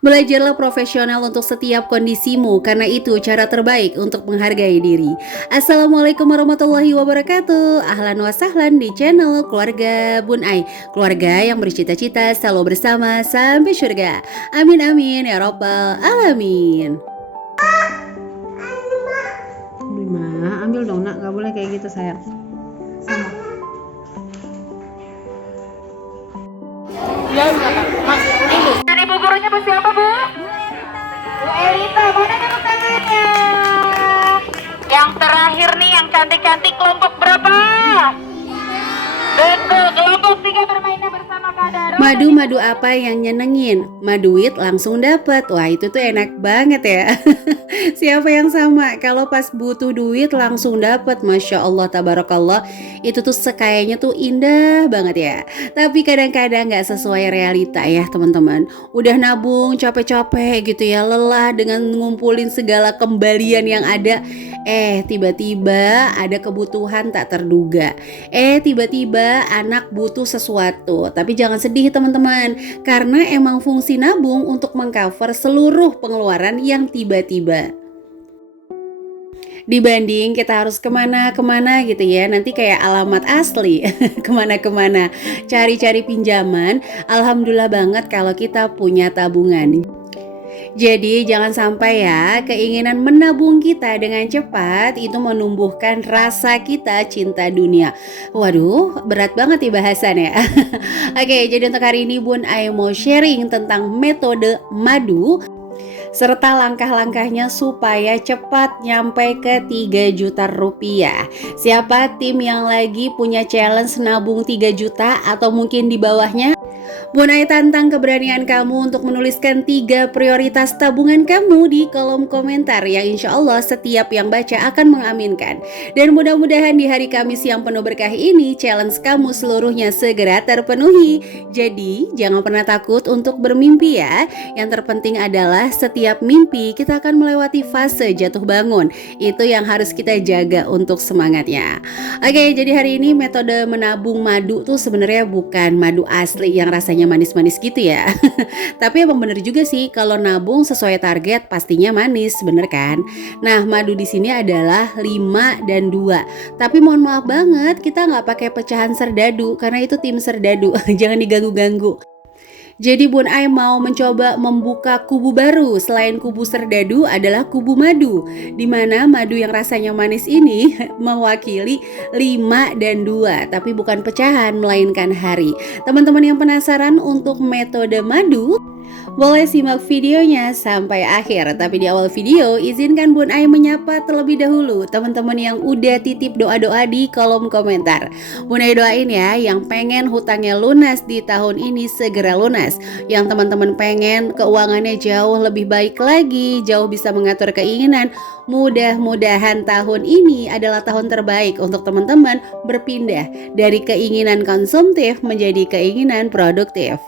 Belajarlah profesional untuk setiap kondisimu, karena itu cara terbaik untuk menghargai diri. Assalamualaikum warahmatullahi wabarakatuh. Ahlan wa sahlan di channel Keluarga Bun Ai. Keluarga yang bercita-cita selalu bersama sampai surga. Amin amin ya robbal alamin. Bima, ambil dong nak, gak boleh kayak gitu sayang. Sama. Ya, Mas, ini. Dari Bu gurunya Bu siapa, Bu? Bu Elita, mana tepuk tangannya? Yang terakhir nih, yang cantik-cantik kelompok berapa? Betul, kelompok 3 bermainnya bersama Kak Daro. Madu apa yang nyenengin? Maduit langsung dapet. Wah, itu tuh enak banget ya. Siapa yang sama? Kalau pas butuh duit langsung dapet. Masya Allah, tabarakallah. Itu tuh sekayanya tuh indah banget ya. Tapi kadang-kadang gak sesuai realita ya teman-teman. Udah nabung capek-capek gitu ya, lelah dengan ngumpulin segala kembalian yang ada. Tiba-tiba ada kebutuhan tak terduga. Tiba-tiba anak butuh sesuatu. Tapi jangan sedih teman-teman, karena emang fungsi nabung untuk mengcover seluruh pengeluaran yang tiba-tiba. Dibanding kita harus kemana-kemana gitu ya, nanti kayak alamat asli kemana-kemana cari-cari pinjaman. Alhamdulillah banget kalau kita punya tabungan. Jadi jangan sampai ya keinginan menabung kita dengan cepat itu menumbuhkan rasa kita cinta dunia. Waduh, berat banget nih bahasannya. Oke, jadi untuk hari ini Bun Ai mau sharing tentang metode madu serta langkah-langkahnya supaya cepat nyampe ke 3 juta rupiah. Siapa tim yang lagi punya challenge nabung 3 juta atau mungkin di bawahnya? Bun Ai tantang keberanian kamu untuk menuliskan 3 prioritas tabungan kamu di kolom komentar yang insya Allah setiap yang baca akan mengaminkan. Dan mudah-mudahan di hari Kamis yang penuh berkah ini challenge kamu seluruhnya segera terpenuhi. Jadi jangan pernah takut untuk bermimpi ya. Yang terpenting adalah setiap mimpi kita akan melewati fase jatuh bangun. Itu yang harus kita jaga untuk semangatnya. Oke, jadi hari ini metode menabung madu tuh sebenarnya bukan madu asli yang rasanya manis-manis gitu ya. Tapi emang bener juga sih, kalau nabung sesuai target pastinya manis, bener kan? Nah, madu di sini adalah 5 dan 2. Tapi mohon maaf banget, kita nggak pakai pecahan serdadu karena itu tim serdadu. Jangan diganggu-ganggu. Jadi Bun Ai mau mencoba membuka kubu baru. Selain kubu serdadu adalah kubu madu, dimana madu yang rasanya manis ini mewakili 5 dan 2. Tapi bukan pecahan melainkan hari. Teman-teman yang penasaran untuk metode madu, boleh simak videonya sampai akhir. Tapi di awal video izinkan Bun Ai menyapa terlebih dahulu teman-teman yang udah titip doa-doa di kolom komentar. Bun Ai doain ya yang pengen hutangnya lunas di tahun ini segera lunas. Yang teman-teman pengen keuangannya jauh lebih baik lagi, jauh bisa mengatur keinginan, mudah-mudahan tahun ini adalah tahun terbaik untuk teman-teman berpindah dari keinginan konsumtif menjadi keinginan produktif.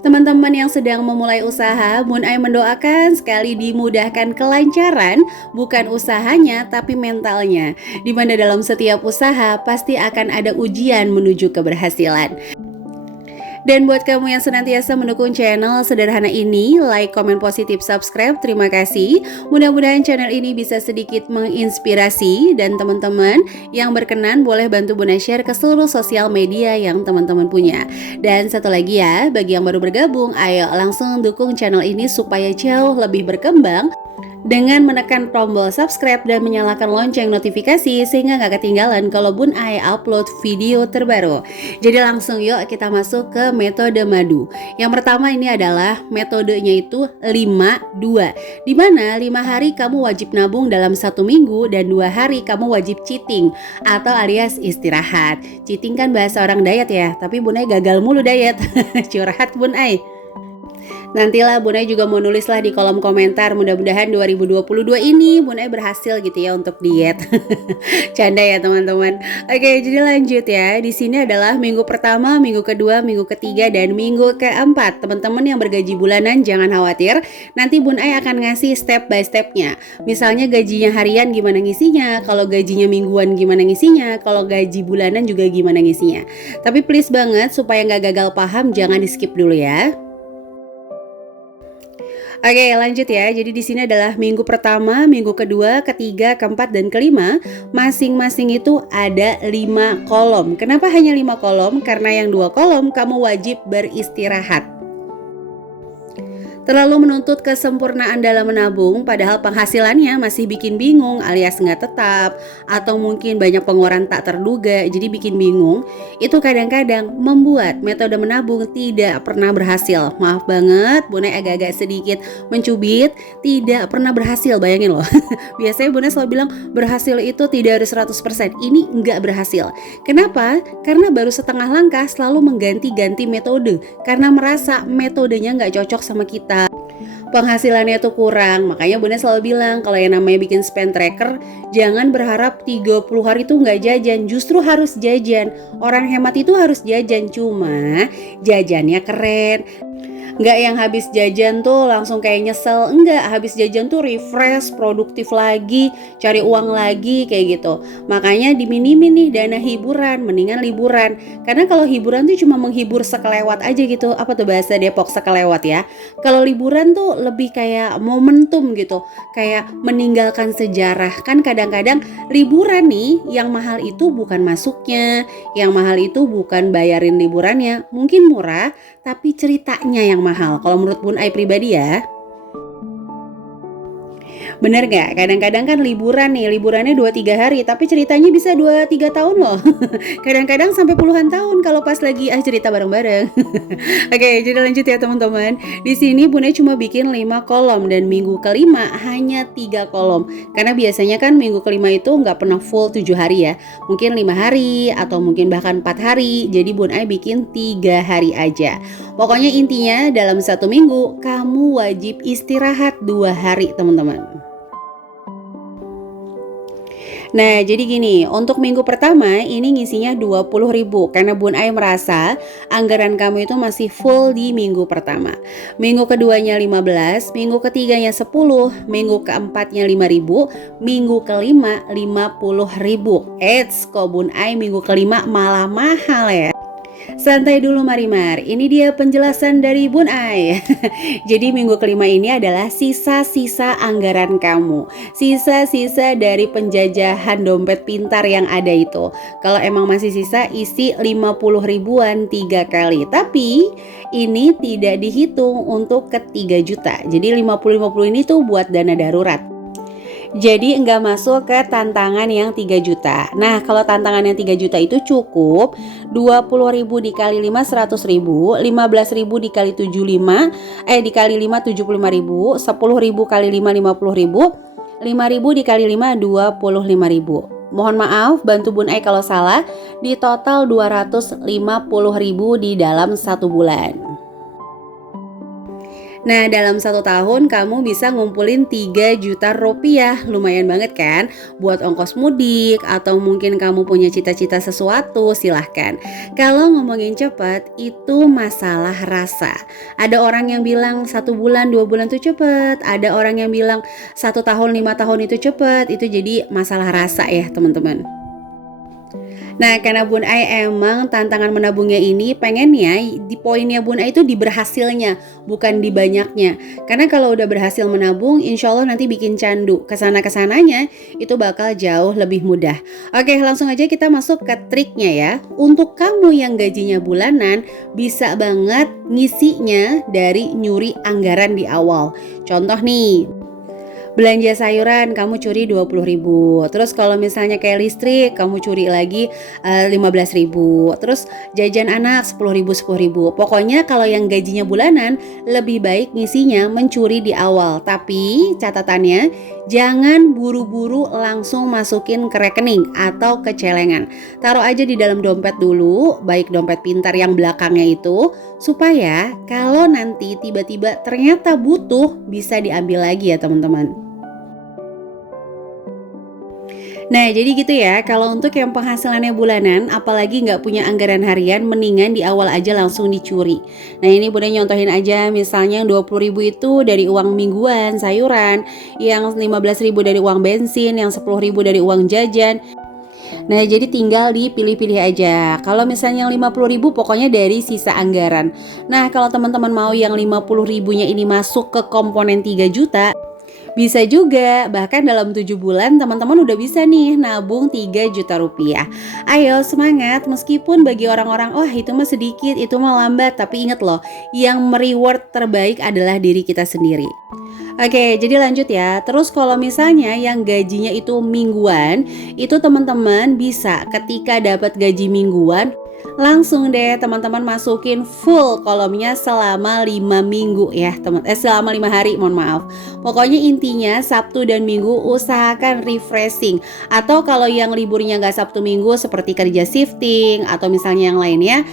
Teman-teman yang sedang memulai usaha, Bun Ai mendoakan sekali dimudahkan kelancaran, bukan usahanya tapi mentalnya. Dimana dalam setiap usaha pasti akan ada ujian menuju keberhasilan. Dan buat kamu yang senantiasa mendukung channel sederhana ini, like, komen positif, subscribe, terima kasih. Mudah-mudahan channel ini bisa sedikit menginspirasi. Dan teman-teman yang berkenan boleh bantu Bun Ai share ke seluruh sosial media yang teman-teman punya. Dan satu lagi ya, bagi yang baru bergabung, ayo langsung dukung channel ini supaya jauh lebih berkembang dengan menekan tombol subscribe dan menyalakan lonceng notifikasi sehingga gak ketinggalan kalau Bun Ai upload video terbaru. Jadi langsung yuk kita masuk ke metode madu. Yang pertama ini adalah metodenya itu 5-2, dimana 5 hari kamu wajib nabung dalam 1 minggu dan 2 hari kamu wajib cheating atau alias istirahat. Cheating kan bahasa orang diet ya, tapi Bun Ai gagal mulu diet. Curhat Bun Ai. Nantilah Bun Ai juga mau nulis lah di kolom komentar, mudah-mudahan 2022 ini Bun Ai berhasil gitu ya untuk diet. Canda ya teman-teman. Oke, jadi lanjut ya. Di sini adalah minggu pertama, minggu kedua, minggu ketiga, dan minggu keempat. Teman-teman yang bergaji bulanan jangan khawatir. Nanti Bun Ai akan ngasih step by stepnya. Misalnya gajinya harian gimana ngisinya, kalau gajinya mingguan gimana ngisinya, kalau gaji bulanan juga gimana ngisinya. Tapi please banget supaya nggak gagal paham, jangan di skip dulu ya. Oke, lanjut ya. Jadi di sini adalah minggu pertama, minggu kedua, ketiga, keempat, dan kelima. Masing-masing itu ada 5 kolom. Kenapa hanya 5 kolom? Karena yang 2 kolom kamu wajib beristirahat. Terlalu menuntut kesempurnaan dalam menabung, padahal penghasilannya masih bikin bingung alias nggak tetap, atau mungkin banyak pengeluaran tak terduga, jadi bikin bingung. Itu kadang-kadang membuat metode menabung tidak pernah berhasil. Maaf banget, Bun Ai agak-agak sedikit mencubit, tidak pernah berhasil, bayangin loh. Biasanya Bun Ai selalu bilang berhasil itu tidak harus 100%, ini nggak berhasil. Kenapa? Karena baru setengah langkah selalu mengganti-ganti metode, karena merasa metodenya nggak cocok sama kita. Penghasilannya tuh kurang, makanya Bunda selalu bilang kalau yang namanya bikin spend tracker, jangan berharap 30 hari tuh nggak jajan, justru harus jajan. Orang hemat itu harus jajan, cuma jajannya keren. Nggak yang habis jajan tuh langsung kayak nyesel, enggak, habis jajan tuh refresh, produktif lagi, cari uang lagi kayak gitu. Makanya diminimin nih dana hiburan, mendingan liburan. Karena kalau hiburan tuh cuma menghibur sekelewat aja gitu, apa tuh bahasa Depok, sekelewat ya. Kalau liburan tuh lebih kayak momentum gitu, kayak meninggalkan sejarah. Kan kadang-kadang liburan nih yang mahal itu bukan masuknya, yang mahal itu bukan bayarin liburannya, mungkin murah tapi ceritanya yang mahal. Kalau menurut Bun Ai pribadi ya. Bener gak? Kadang-kadang kan liburan nih, liburannya 2-3 hari, tapi ceritanya bisa 2-3 tahun loh. Kadang-kadang sampai puluhan tahun kalau pas lagi cerita bareng-bareng. Oke, jadi lanjut ya teman-teman. Di sini Bun Ai cuma bikin 5 kolom dan minggu kelima hanya 3 kolom. Karena biasanya kan minggu kelima itu nggak pernah full 7 hari ya. Mungkin 5 hari atau mungkin bahkan 4 hari. Jadi Bun Ai bikin 3 hari aja. Pokoknya intinya dalam 1 minggu kamu wajib istirahat 2 hari teman-teman. Nah, jadi gini, untuk minggu pertama ini ngisinya 20.000 karena Bun Ai merasa anggaran kamu itu masih full di minggu pertama. Minggu keduanya 15, minggu ketiganya 10, minggu keempatnya 5.000, minggu kelima 50.000. Kok Bun Ai minggu kelima malah mahal ya. Santai dulu Marimar, ini dia penjelasan dari Bun Ai. Jadi minggu kelima ini adalah sisa-sisa anggaran kamu, sisa-sisa dari penjajahan dompet pintar yang ada itu. Kalau emang masih sisa, isi 50 ribuan 3 kali. Tapi ini tidak dihitung untuk ke 3 juta. Jadi 50-50 ini tuh buat dana darurat. Jadi enggak masuk ke tantangan yang 3 juta. Nah, kalau tantangan yang 3 juta itu cukup 20.000 dikali 5 100.000, 15.000 dikali 75, dikali 5 75.000, 10.000 kali 5 50.000, 5.000 dikali 5 25.000. Mohon maaf, bantu Bun Ai kalau salah. Di total 250.000 di dalam 1 bulan. Nah, dalam 1 tahun kamu bisa ngumpulin 3 juta rupiah. Lumayan banget kan? Buat ongkos mudik atau mungkin kamu punya cita-cita sesuatu, silahkan. Kalau ngomongin cepat, itu masalah rasa. Ada orang yang bilang 1 bulan, 2 bulan itu cepat. Ada orang yang bilang 1 tahun, 5 tahun itu cepat. Itu jadi masalah rasa ya teman-teman. Nah, karena Bun Ai emang tantangan menabungnya ini pengennya di poinnya Bun Ai itu di berhasilnya, bukan di banyaknya. Karena kalau udah berhasil menabung, insya Allah nanti bikin candu. Kesana-kesananya itu bakal jauh lebih mudah. Oke, langsung aja kita masuk ke triknya ya. Untuk kamu yang gajinya bulanan, bisa banget ngisinya dari nyuri anggaran di awal. Contoh nih, Belanja sayuran kamu curi 20.000. Terus kalau misalnya kayak listrik kamu curi lagi 15.000. Terus jajan anak 10.000. Pokoknya kalau yang gajinya bulanan lebih baik ngisinya mencuri di awal. Tapi catatannya jangan buru-buru langsung masukin ke rekening atau ke celengan. Taruh aja di dalam dompet dulu, baik dompet pintar yang belakangnya itu, supaya kalau nanti tiba-tiba ternyata butuh bisa diambil lagi ya teman-teman. Nah jadi gitu ya, kalau untuk yang penghasilannya bulanan apalagi nggak punya anggaran harian, mendingan di awal aja langsung dicuri. Nah ini Bunda nyontohin aja, misalnya yang 20.000 itu dari uang mingguan sayuran, yang 15.000 dari uang bensin, yang 10.000 dari uang jajan. Nah jadi tinggal dipilih-pilih aja. Kalau misalnya yang 50.000 pokoknya dari sisa anggaran. Nah kalau teman-teman mau yang 50.000-nya ini masuk ke komponen 3 juta, bisa juga, bahkan dalam 7 bulan teman-teman udah bisa nih nabung 3 juta rupiah. Ayo semangat, meskipun bagi orang-orang wah itu mah sedikit, itu mah lambat. Tapi ingat loh, yang mereward terbaik adalah diri kita sendiri. Oke, jadi lanjut ya. Terus kalau misalnya yang gajinya itu mingguan, itu teman-teman bisa ketika dapat gaji mingguan langsung deh teman-teman masukin full kolomnya selama 5 minggu ya selama 5 hari, mohon maaf. Pokoknya intinya Sabtu dan Minggu usahakan refreshing. Atau kalau yang liburnya nggak Sabtu Minggu seperti kerja shifting atau misalnya yang lainnya,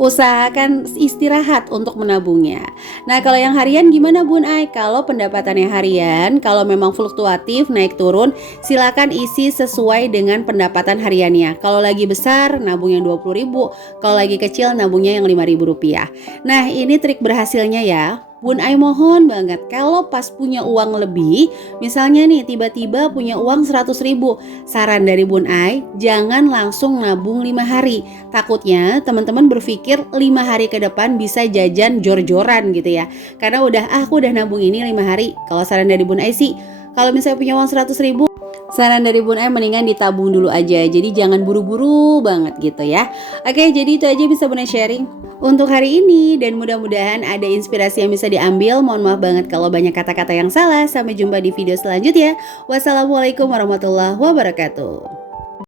usahakan istirahat untuk menabungnya. Nah kalau yang harian gimana Bun Ai? Kalau pendapatannya harian, kalau memang fluktuatif naik turun, silakan isi sesuai dengan pendapatan hariannya. Kalau lagi besar nabung yang 20.000, kalau lagi kecil nabungnya yang 5.000 rupiah. Nah ini trik berhasilnya ya. Bun Ai mohon banget kalau pas punya uang lebih, misalnya nih tiba-tiba punya uang 100.000, saran dari Bun Ai jangan langsung nabung 5 hari. Takutnya teman-teman berpikir 5 hari ke depan bisa jajan jor-joran gitu ya. Karena aku udah nabung ini 5 hari. Kalau saran dari Bun Ai sih, kalau misalnya punya uang 100.000, saran dari Bun Ai mendingan ditabung dulu aja. Jadi jangan buru-buru banget gitu ya. Oke, jadi itu aja bisa Bun Ai sharing untuk hari ini, dan mudah-mudahan ada inspirasi yang bisa diambil. Mohon maaf banget kalau banyak kata-kata yang salah. Sampai jumpa di video selanjutnya. Wassalamualaikum warahmatullahi wabarakatuh.